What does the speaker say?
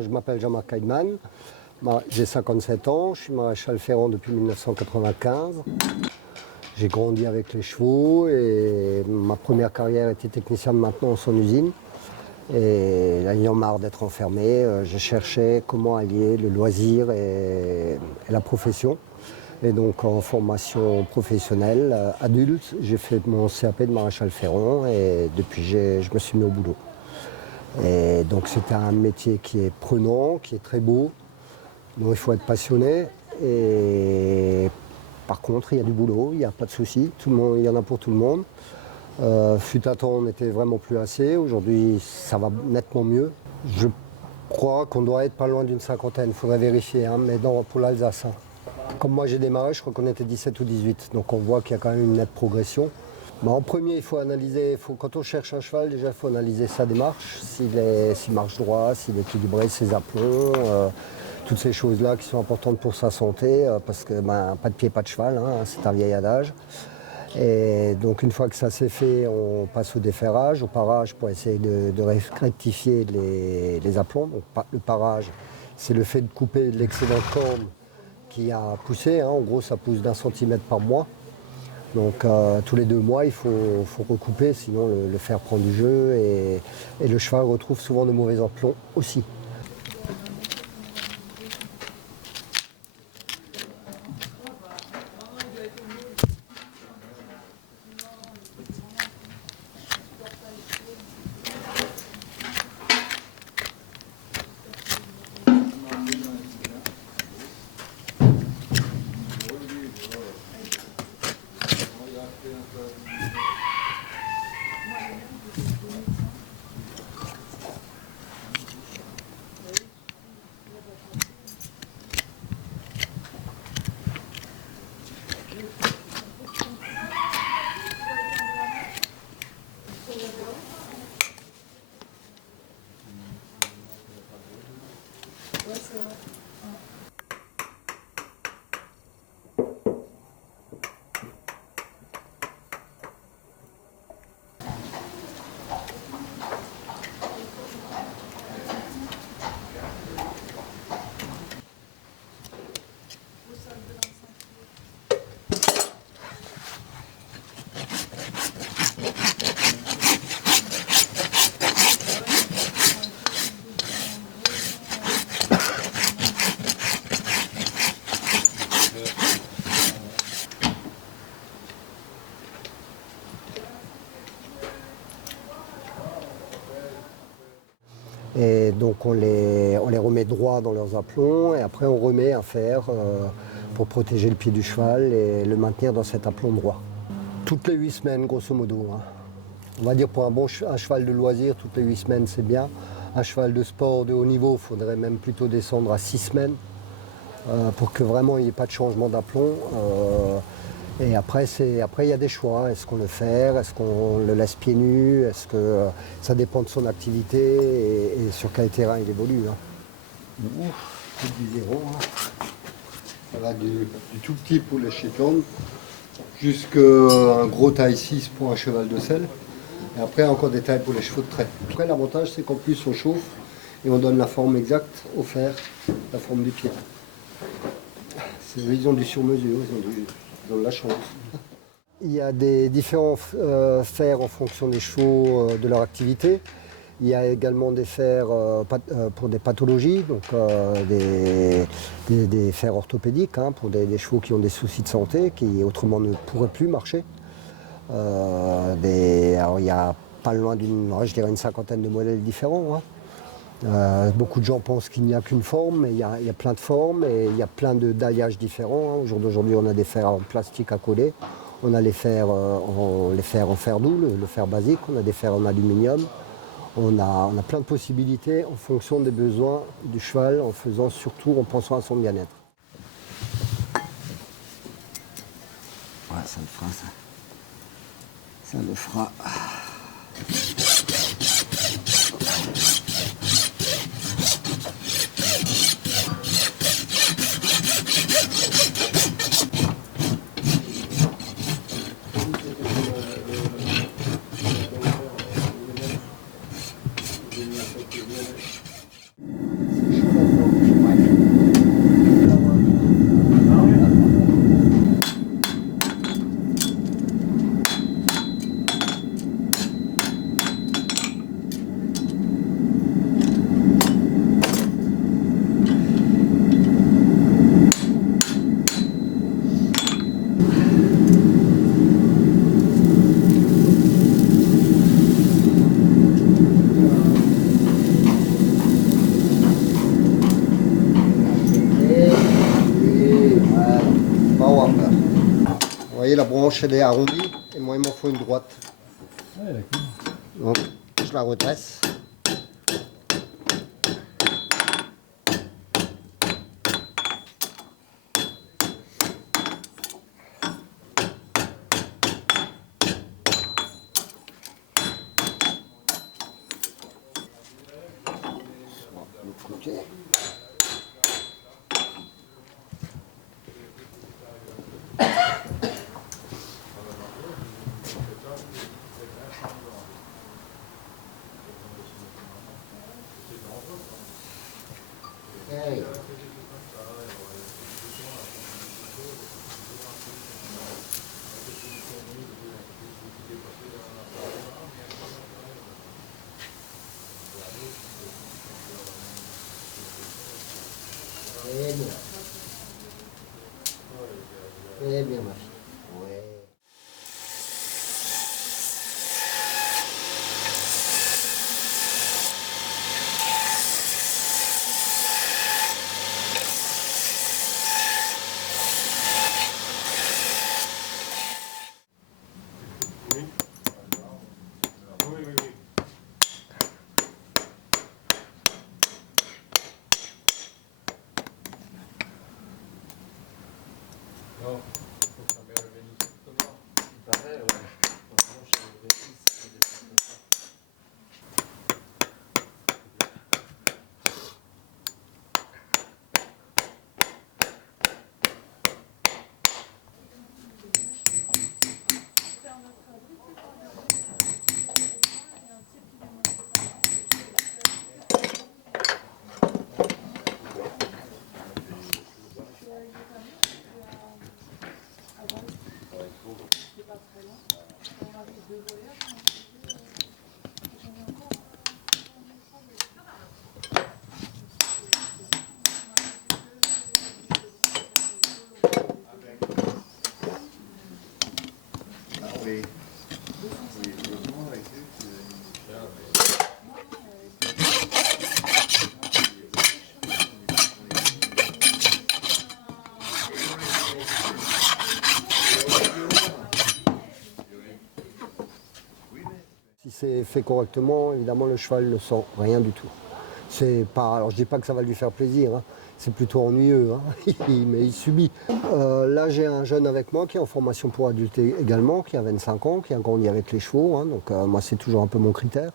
Je m'appelle Jean-Marc Heidmann, j'ai 57 ans, je suis maréchal ferrant depuis 1995. J'ai grandi avec les chevaux et ma première carrière était technicien de maintenance en usine. Et ayant marre d'être enfermé, je cherchais comment allier le loisir et la profession. Et donc en formation professionnelle adulte, j'ai fait mon CAP de maréchal ferrant et depuis je me suis mis au boulot. Et donc c'est un métier qui est prenant, qui est très beau, dont il faut être passionné. Et par contre, il y a du boulot, il n'y a pas de souci, il y en a pour tout le monde. Fut un temps, on n'était vraiment plus assez. Aujourd'hui, ça va nettement mieux. Je crois qu'on doit être pas loin d'une cinquantaine, il faudrait vérifier, hein, mais pour l'Alsace. Hein. Comme moi j'ai démarré, je crois qu'on était 17 ou 18, donc on voit qu'il y a quand même une nette progression. En premier, il faut analyser, quand on cherche un cheval, déjà il faut analyser sa démarche, s'il marche droit, s'il est équilibré, ses aplombs, toutes ces choses-là qui sont importantes pour sa santé, parce que pas de pied, pas de cheval, hein, c'est un vieil adage. Et donc une fois que ça c'est fait, on passe au déferrage, au parage pour essayer de rectifier les aplombs. Donc, le parage, c'est le fait de couper l'excédent de corne qui a poussé, hein. En gros ça pousse d'1 centimètre par mois. Donc tous les 2 mois il faut recouper, sinon le fer prend du jeu et le cheval retrouve souvent de mauvais aplombs aussi. Et donc on les remet droit dans leurs aplombs et après on remet un fer pour protéger le pied du cheval et le maintenir dans cet aplomb droit. Toutes les 8 semaines grosso modo. Hein. On va dire pour un cheval de loisir, toutes les 8 semaines c'est bien. Un cheval de sport de haut niveau, il faudrait même plutôt descendre à 6 semaines pour que vraiment il n'y ait pas de changement d'aplomb. Et après, il y a des choix. Est-ce qu'on le fait? Est-ce qu'on le laisse pieds nus? Est-ce que ça dépend de son activité et sur quel terrain il évolue. Hein. Ouf, du zéro. Hein. Ça va du tout petit pour les Shetland jusqu'à un gros taille 6 pour un cheval de selle. Et après, encore des tailles pour les chevaux de trait. Après, l'avantage, c'est qu'en plus, on chauffe et on donne la forme exacte au fer, la forme du pied. Ils ont du sur-mesure, ils ont de la chance. Il y a des différents fers en fonction des chevaux, de leur activité. Il y a également des fers pour des pathologies, donc des fers orthopédiques hein, pour des chevaux qui ont des soucis de santé, qui autrement ne pourraient plus marcher. Alors il y a pas loin je dirais une cinquantaine de modèles différents. Hein. Beaucoup de gens pensent qu'il n'y a qu'une forme, mais il y a plein de formes et il y a plein d'alliages différents. Hein. Au jour d'aujourd'hui, on a des fers en plastique à coller, on a les fers en fer doux, le fer basique, on a des fers en aluminium. On a plein de possibilités en fonction des besoins du cheval, en pensant à son bien-être. Ouais, ça le fera, ça. Ça le fera. voyez, la branche, elle est arrondie, et moi, il m'en faut une droite. Ouais, d'accord. Donc, je la redresse. Ok. Hey. Très bien. Très bien, ma fille. Ouais. Non, faut que ça me réorganise tout ça. Il paraît, ouais. Franchement, je suis réussi, c'est des trucs comme ça. Si c'est fait correctement, évidemment, le cheval ne sent rien du tout. C'est pas, alors je dis pas que ça va lui faire plaisir, hein. C'est plutôt ennuyeux, hein. Mais il subit. Là, j'ai un jeune avec moi qui est en formation pour adultes également, qui a 25 ans, qui a grandi avec les chevaux, hein. Donc moi, c'est toujours un peu mon critère.